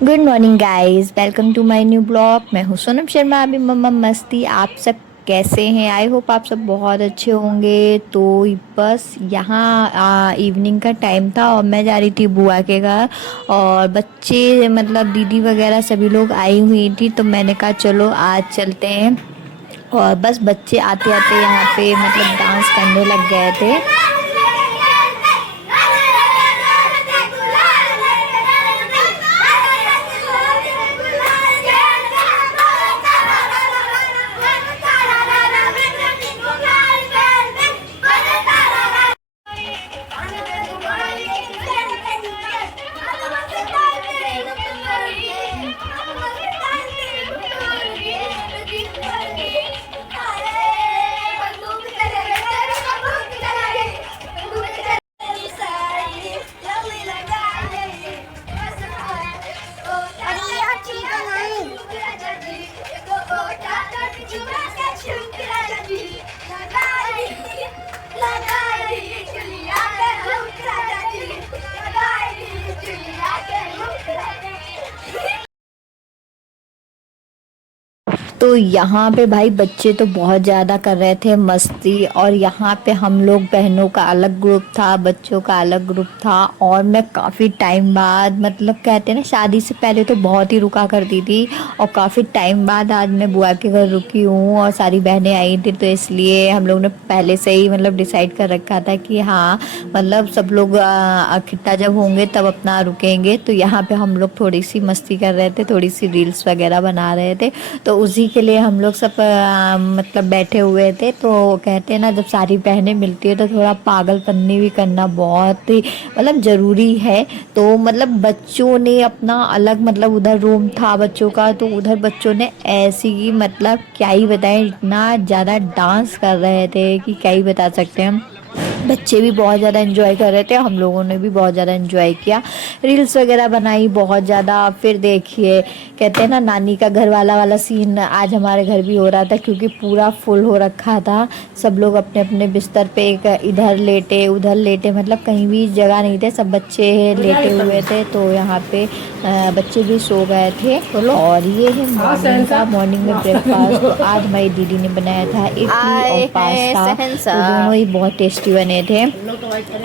Good morning guys, welcome to my new blog. मैं हूँ सोनम शर्मा, अभी मम्मा मस्ती। आप सब कैसे हैं? आई होप आप सब बहुत अच्छे होंगे। तो बस यहाँ इवनिंग का टाइम था और मैं जा रही थी बुआ के घर, और बच्चे मतलब दीदी वगैरह सभी लोग आई हुई थी, तो मैंने कहा चलो आज चलते हैं। और बस बच्चे आते आते यहाँ पे मतलब डांस करने लग गए थे। तो यहाँ पे भाई बच्चे तो बहुत ज़्यादा कर रहे थे मस्ती, और यहाँ पे हम लोग बहनों का अलग ग्रुप था, बच्चों का अलग ग्रुप था। और मैं काफ़ी टाइम बाद मतलब कहते हैं ना, शादी से पहले तो बहुत ही रुका करती थी, और काफ़ी टाइम बाद आज मैं बुआ के घर रुकी हूँ और सारी बहनें आई थी, तो इसलिए हम लोग ने पहले से ही मतलब डिसाइड कर रखा था कि हाँ मतलब सब लोग इकट्ठा जब होंगे तब अपना रुकेंगे। तो यहाँ पे हम लोग थोड़ी सी मस्ती कर रहे थे, थोड़ी सी रील्स वगैरह बना रहे थे, तो उसी के लिए हम लोग सब मतलब बैठे हुए थे। तो कहते हैं ना, जब सारी बहनें मिलती है तो थोड़ा पागलपन्नी भी करना बहुत ही मतलब ज़रूरी है। तो मतलब बच्चों ने अपना अलग मतलब उधर रूम था बच्चों का, तो उधर बच्चों ने ऐसी ही मतलब क्या ही बताएं, इतना ज़्यादा डांस कर रहे थे कि क्या ही बता सकते हैं हम। बच्चे भी बहुत ज़्यादा एंजॉय कर रहे थे, हम लोगों ने भी बहुत ज़्यादा एंजॉय किया, रील्स वगैरह बनाई बहुत ज़्यादा। फिर देखिए, कहते हैं ना नानी का घर वाला वाला सीन आज हमारे घर भी हो रहा था, क्योंकि पूरा फुल हो रखा था। सब लोग अपने अपने बिस्तर पे एक इधर लेटे उधर लेटे, मतलब कहीं भी जगह नहीं थे, सब बच्चे लेटे हुए थे। तो यहाँ पे बच्चे भी सो गए थे। और ये है मॉर्निंग में ब्रेकफास्ट। तो आज हमारी दीदी ने बनाया था इडली और पास्ता, तो दोनों ही बहुत टेस्टी बने थे।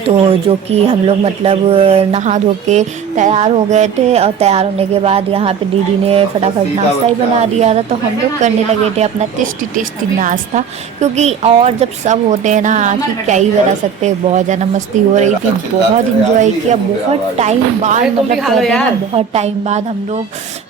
तो जो कि हम लोग मतलब नहा धो के तैयार हो गए थे, और तैयार होने के बाद यहाँ पे दीदी ने फटाफट नाश्ता ही बना दिया था। तो हम लोग करने लगे थे अपना टेस्टी टेस्टी नाश्ता, क्योंकि और जब सब होते हैं ना कि क्या ही बता सकते हैं, बहुत ज़्यादा मस्ती हो रही थी, बहुत इंजॉय किया। बहुत टाइम बाद मतलब कहते हैं ना, बहुत टाइम बाद हम लोग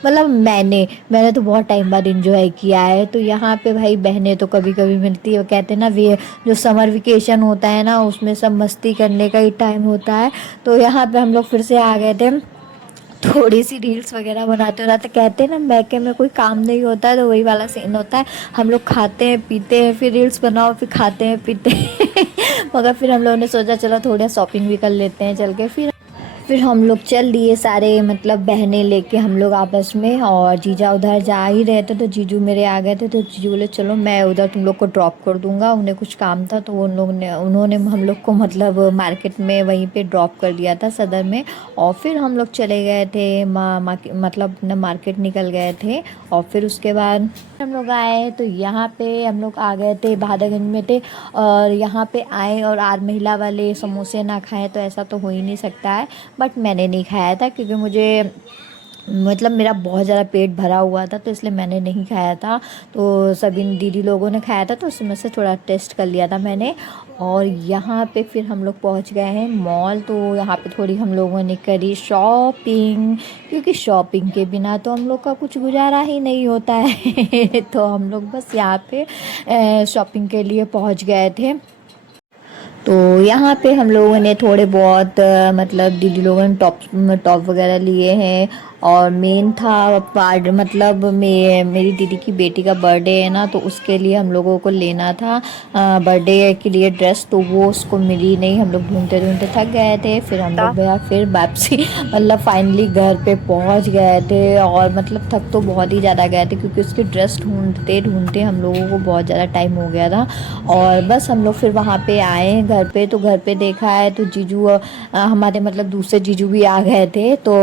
मतलब मैंने तो बहुत टाइम बाद इंजॉय किया है। तो यहाँ पे भाई बहनें तो कभी कभी मिलती है, कहते हैं ना वे जो समर वेकेशन होता है ना, उसमें सब मस्ती करने का ही टाइम होता है। तो यहाँ पे हम लोग फिर से आ गए थे, थोड़ी सी रील्स वगैरह बनाते हो रहा था। कहते हैं ना मैके में कोई काम नहीं होता है, तो वही वाला सीन होता है। हम लोग खाते हैं पीते हैं, फिर रील्स बनाओ, फिर खाते हैं पीते हैं मगर फिर हम लोगों ने सोचा चलो थोड़ा शॉपिंग भी कर लेते हैं चल के। फिर हम लोग चल दिए सारे मतलब बहनें लेके हम लोग आपस में, और जीजा उधर जा ही रहे थे, तो जीजू मेरे आ गए थे। तो जीजू बोले चलो मैं उधर तुम लोग को ड्रॉप कर दूंगा, उन्हें कुछ काम था। तो उन लोग ने उन्होंने हम लोग को मतलब मार्केट में वहीं पे ड्रॉप कर दिया था सदर में। और फिर हम लोग चले गए थे मतलब न मार्केट निकल गए थे। और फिर उसके बाद हम लोग आए, तो यहाँ पे हम लोग आ गए थे, बहादुरगंज में थे। और यहाँ पे आए और आज महिला वाले समोसे ना खाएं तो ऐसा तो हो ही नहीं सकता है। बट मैंने नहीं खाया था, क्योंकि मुझे मतलब मेरा बहुत ज़्यादा पेट भरा हुआ था, तो इसलिए मैंने नहीं खाया था। तो सभी दीदी लोगों ने खाया था, तो उसमें से थोड़ा टेस्ट कर लिया था मैंने। और यहाँ पे फिर हम लोग पहुँच गए हैं मॉल। तो यहाँ पे थोड़ी हम लोगों ने करी शॉपिंग, क्योंकि शॉपिंग के बिना तो हम लोग का कुछ गुजारा ही नहीं होता है तो हम लोग बस यहाँ पे शॉपिंग के लिए पहुँच गए थे। तो यहाँ पे हम लोगों ने थोड़े बहुत मतलब दीदी लोगों ने टॉप वगैरह लिए हैं। और मेन था पार्ट मतलब मेरी दीदी की बेटी का बर्थडे है ना, तो उसके लिए हम लोगों को लेना था बर्थडे के लिए ड्रेस। तो वो उसको मिली नहीं, हम लोग ढूंढते ढूंढते थक गए थे। फिर हम लोग गया फिर वापसी मतलब फाइनली घर पे पहुंच गए थे। और मतलब थक तो बहुत ही ज़्यादा गए थे, क्योंकि उसकी ड्रेस ढूंढते ढूंढते हम लोगों को बहुत ज़्यादा टाइम हो गया था। और बस हम लोग फिर वहाँ पे आए घर पे। तो घर पे देखा है तो जीजू हमारे मतलब दूसरे जीजू भी आ गए थे। तो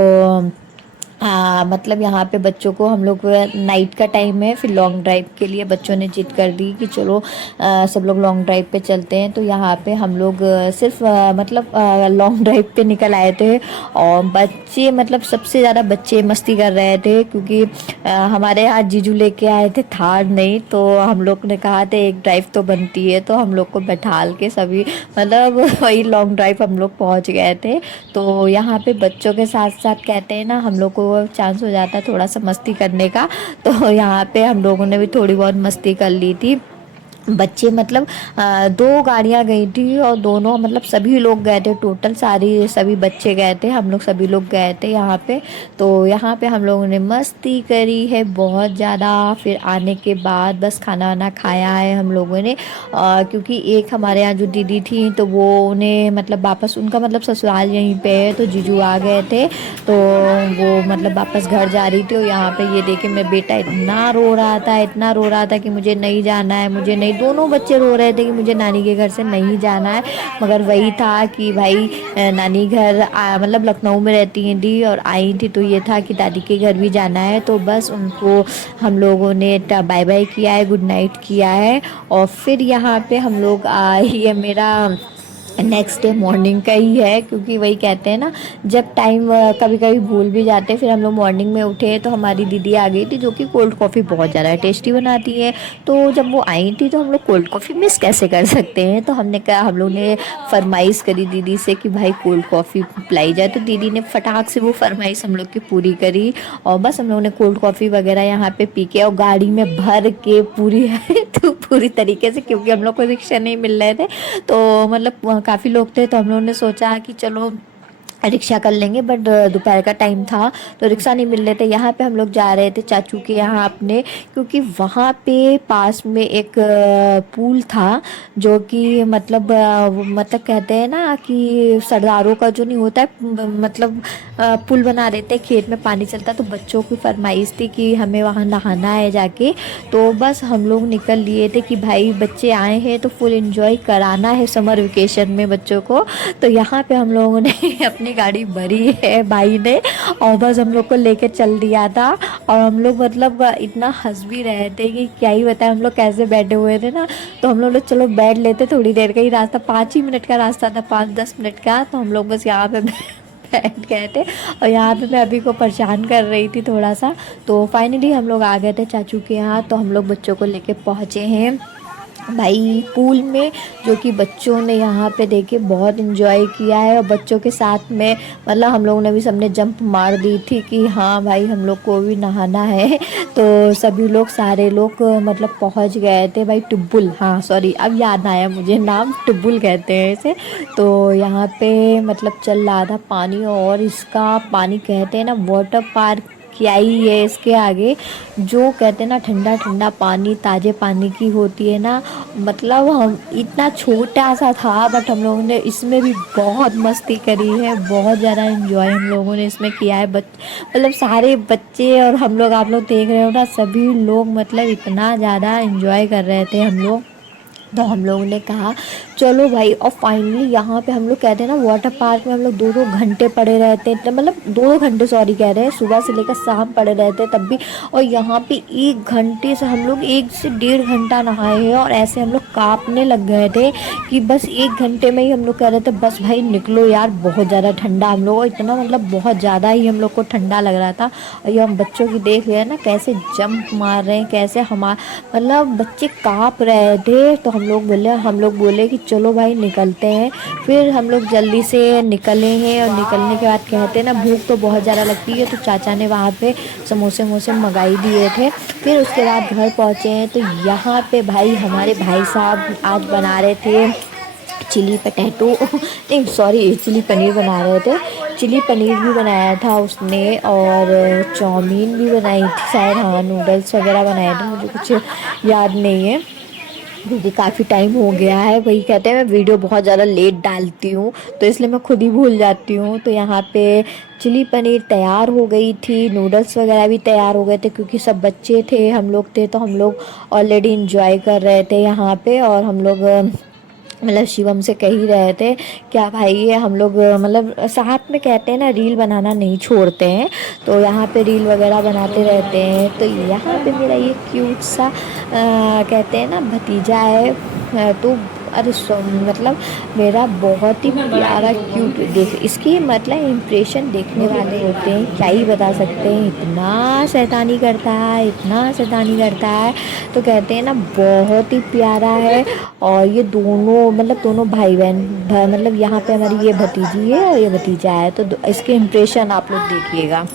मतलब यहाँ पे बच्चों को हम लोग नाइट का टाइम है, फिर लॉन्ग ड्राइव के लिए बच्चों ने जिद कर दी कि चलो सब लोग लॉन्ग ड्राइव पे चलते हैं। तो यहाँ पे हम लोग सिर्फ मतलब लॉन्ग ड्राइव पे निकल आए थे। और बच्चे मतलब सबसे ज़्यादा बच्चे मस्ती कर रहे थे, क्योंकि हमारे यहाँ जीजू लेके आए थे थार नहीं, तो हम लोग ने कहा था एक ड्राइव तो बनती है, तो हम लोग को बैठाल के सभी मतलब वही लॉन्ग ड्राइव हम लोग पहुँच गए थे। तो यहाँ पे बच्चों के साथ साथ कहते हैं ना हम लोग को चांस हो जाता है थोड़ा सा मस्ती करने का। तो यहाँ पे हम लोगों ने भी थोड़ी बहुत मस्ती कर ली थी। बच्चे मतलब दो गाड़ियां गई थी और दोनों मतलब सभी लोग गए थे, टोटल सारी सभी बच्चे गए थे, हम लोग सभी लोग गए थे यहाँ पे। तो यहाँ पे हम लोगों ने मस्ती करी है बहुत ज़्यादा। फिर आने के बाद बस खाना वाना खाया है हम लोगों ने। क्योंकि एक हमारे यहाँ जो दीदी थी तो वो उन्हें मतलब वापस उनका मतलब ससुराल यहीं पे है, तो जीजू आ गए थे, तो वो मतलब वापस घर जा रही थी। और यहाँ पे ये देखे मेरा बेटा इतना रो रहा था, इतना रो रहा था कि मुझे नहीं जाना है, मुझे नहीं। दोनों बच्चे रो रहे थे कि मुझे नानी के घर से नहीं जाना है। मगर वही था कि भाई नानी घर मतलब लखनऊ में रहती हैं दी और आई थी, तो ये था कि दादी के घर भी जाना है। तो बस उनको हम लोगों ने बाय बाय किया है, गुड नाइट किया है। और फिर यहाँ पे हम लोग ये मेरा नेक्स्ट डे मॉर्निंग का ही है, क्योंकि वही कहते हैं ना जब टाइम कभी कभी भूल भी जाते हैं। फिर हम लोग मॉर्निंग में उठे तो हमारी दीदी आ गई थी जो कि कोल्ड कॉफ़ी बहुत ज़्यादा टेस्टी बनाती है। तो जब वो आई थी तो हम लोग कोल्ड कॉफ़ी मिस कैसे कर सकते हैं, तो हमने कहा हम लोग ने फरमाइश करी दीदी से कि भाई कोल्ड कॉफ़ी पिलाई जाए। तो दीदी ने फटाक से वो फरमाइश हम लोग की पूरी करी। और बस हम लोगों ने कोल्ड कॉफ़ी वगैरह यहाँ पे पी के और गाड़ी में भर के पूरी तो पूरी तरीके से, क्योंकि हम लोग को रिक्शा नहीं मिल रहे थे, तो मतलब काफ़ी लोग थे, तो हम लोगों ने सोचा कि चलो रिक्शा कर लेंगे। बट दोपहर का टाइम था तो रिक्शा नहीं मिल रहे थे। यहाँ पे हम लोग जा रहे थे चाचू के यहाँ अपने, क्योंकि वहाँ पे पास में एक पुल था जो कि मतलब मतलब कहते हैं ना कि सरदारों का जो नहीं होता है मतलब पुल बना देते खेत में पानी चलता, तो बच्चों की फरमाइश थी कि हमें वहाँ नहाना है जाके। तो बस हम लोग निकल लिए थे कि भाई बच्चे आए हैं तो फुल एंजॉय कराना है समर वेकेशन में बच्चों को। तो यहाँ पे हम लोगों ने अपनी गाड़ी भरी है भाई ने, और बस हम लोग को लेके चल दिया था। और हम लोग मतलब इतना हंस भी रहे थे कि क्या ही बताएं हम लोग कैसे बैठे हुए थे ना। तो हम लोग चलो बैठ लेते, थोड़ी देर का ही रास्ता, 5 ही मिनट का रास्ता था, 5-10 मिनट का। तो हम लोग बस यहाँ पे बैठ गए थे। और यहाँ पे मैं अभी को परेशान कर रही थी थोड़ा सा। तो फाइनली हम लोग आ गए थे चाचू के यहाँ, तो हम लोग बच्चों को लेके पहुँचे हैं भाई पूल में, जो कि बच्चों ने यहाँ पे देखे बहुत इन्जॉय किया है। और बच्चों के साथ में मतलब हम लोगों ने भी सबने जंप मार दी थी कि हाँ भाई हम लोग को भी नहाना है। तो सभी लोग सारे लोग मतलब पहुँच गए थे भाई टुब्बुल, हाँ सॉरी अब याद आया मुझे, नाम टुब्बुल कहते हैं इसे। तो यहाँ पे मतलब चल रहा था पानी, और इसका पानी कहते हैं ना वाटर पार्क क्या ही है इसके आगे। जो कहते हैं ना ठंडा ठंडा पानी ताजे पानी की होती है ना, मतलब हम इतना छोटा सा था बट हम लोगों ने इसमें भी बहुत मस्ती करी है, बहुत ज़्यादा एंजॉय हम लोगों ने इसमें किया है। मतलब सारे बच्चे और हम लोग, आप लोग देख रहे हो ना सभी लोग मतलब इतना ज़्यादा एंजॉय कर रहे थे हम लोग। तो हम लोगों ने कहा चलो भाई। और फाइनली यहाँ पे हम लोग कहते हैं ना वाटर पार्क में हम लोग 2-2 घंटे पड़े रहते हैं, मतलब 2-2 घंटे सॉरी कह रहे हैं, सुबह से लेकर शाम पड़े रहते हैं तब भी। और यहाँ पे 1 घंटे से हम लोग 1 से 1.5 घंटा नहाए हैं, और ऐसे हम लोग कांपने लग गए थे कि बस 1 घंटे में ही हम लोग कह रहे थे बस भाई निकलो यार, बहुत ज़्यादा ठंडा हम लोग को, इतना मतलब बहुत ज़्यादा ही हम लोग को ठंडा लग रहा था। और ये हम बच्चों की देख रहे हैं ना कैसे जंप मार रहे हैं, कैसे मतलब बच्चे काँप रहे थे। तो हम लोग बोले कि चलो भाई निकलते हैं। फिर हम लोग जल्दी से निकले हैं, और निकलने के बाद कहते हैं ना भूख तो बहुत ज़्यादा लगती है, तो चाचा ने वहाँ पे समोसे वमोसे मंगाई दिए थे। फिर उसके बाद घर पहुँचे हैं, तो यहाँ पे भाई हमारे भाई साहब आज बना रहे थे चिली पटेटो नहीं सॉरी चिली पनीर बना रहे थे। चिली पनीर भी बनाया था उसने, और चाउमीन भी बनाई थी शायद, हाँ नूडल्स वगैरह बनाए थे, मुझे कुछ याद नहीं है क्योंकि काफ़ी टाइम हो गया है। वही कहते हैं मैं वीडियो बहुत ज़्यादा लेट डालती हूँ, तो इसलिए मैं खुद ही भूल जाती हूँ। तो यहाँ पे चिली पनीर तैयार हो गई थी, नूडल्स वगैरह भी तैयार हो गए थे, क्योंकि सब बच्चे थे हम लोग थे, तो हम लोग ऑलरेडी इंजॉय कर रहे थे यहाँ पे। और हम लोग मतलब शिवम से कह ही रहे थे क्या भाई ये हम लोग मतलब साथ में कहते हैं ना रील बनाना नहीं छोड़ते हैं, तो यहाँ पे रील वगैरह बनाते रहते हैं। तो यहाँ पे मेरा ये क्यूट सा कहते हैं ना भतीजा है। तो अरे मतलब मेरा बहुत ही प्यारा क्यूट देख इसकी मतलब इम्प्रेशन देखने वाले होते हैं, क्या ही बता सकते हैं, इतना शैतानी करता है, इतना शैतानी करता है। तो कहते हैं ना बहुत ही प्यारा है। और ये दोनों मतलब दोनों भाई बहन मतलब यहाँ पे हमारी ये भतीजी है और ये भतीजा है। तो इसके इम्प्रेशन आप लोग देखिएगा।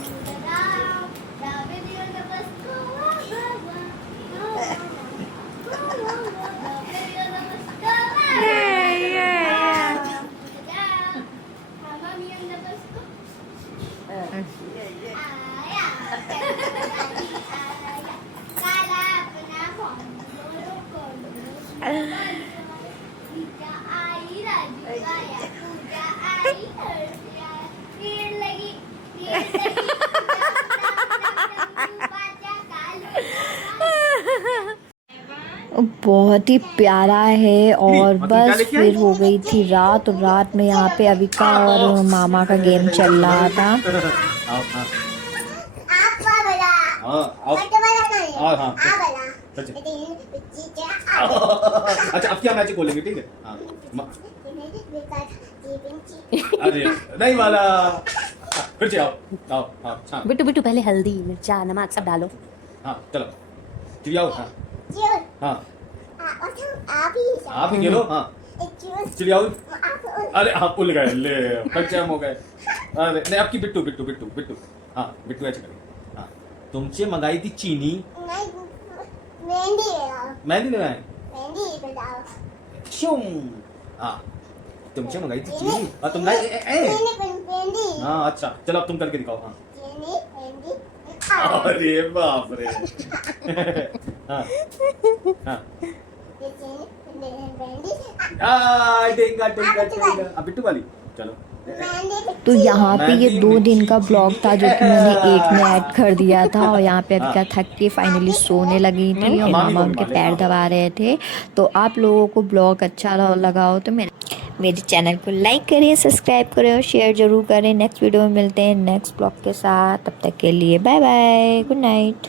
बहुत ही प्यारा है। और बस फिर हो गई थी रात, और रात में यहाँ पे अविका और मामा का गेम चल रहा था। अच्छा अब क्या मैच खोलेंगे, ठीक है? हाँ अरे नहीं वाला, फिर से आओ आओ। हाँ बिट्टू बिट्टू पहले हल्दी मिर्चा नमक सब डालो। हाँ चलो चिड़िया आओ। हाँ हाँ आप ही खेलो। हाँ चिड़िया आओ। अरे हाँ भूल गए, ले पंचम हो गए। अरे नहीं आपकी बिट्टू बिट्टू बिट्टू बिट्टू। हाँ बिट्टू ऐसे करें। हाँ तुमसे मंगाई थी चीनी, मेहंदी लगाए क्यों? हाँ तुमसे मंगाई थी चीनी और तुम लाई हाँ अच्छा चलो अब तुम करके दिखाओ। हाँ अरे बाप रे। हाँ हाँ टेंगा टेंगा टेंगा। अब बिट्टू वाली चलो। तो यहाँ पे ये 2 दिन का ब्लॉग था जो कि मैंने एक में ऐड कर दिया था। और यहाँ पे अविका थक के फाइनली सोने लगी थी और मामा उनके पैर दबा रहे थे। तो आप लोगों को ब्लॉग अच्छा लगा हो तो मेरे चैनल को लाइक करें, सब्सक्राइब करें और शेयर ज़रूर करें। नेक्स्ट वीडियो में मिलते हैं नेक्स्ट ब्लॉग के साथ, तब तक के लिए बाय बाय, गुड नाइट।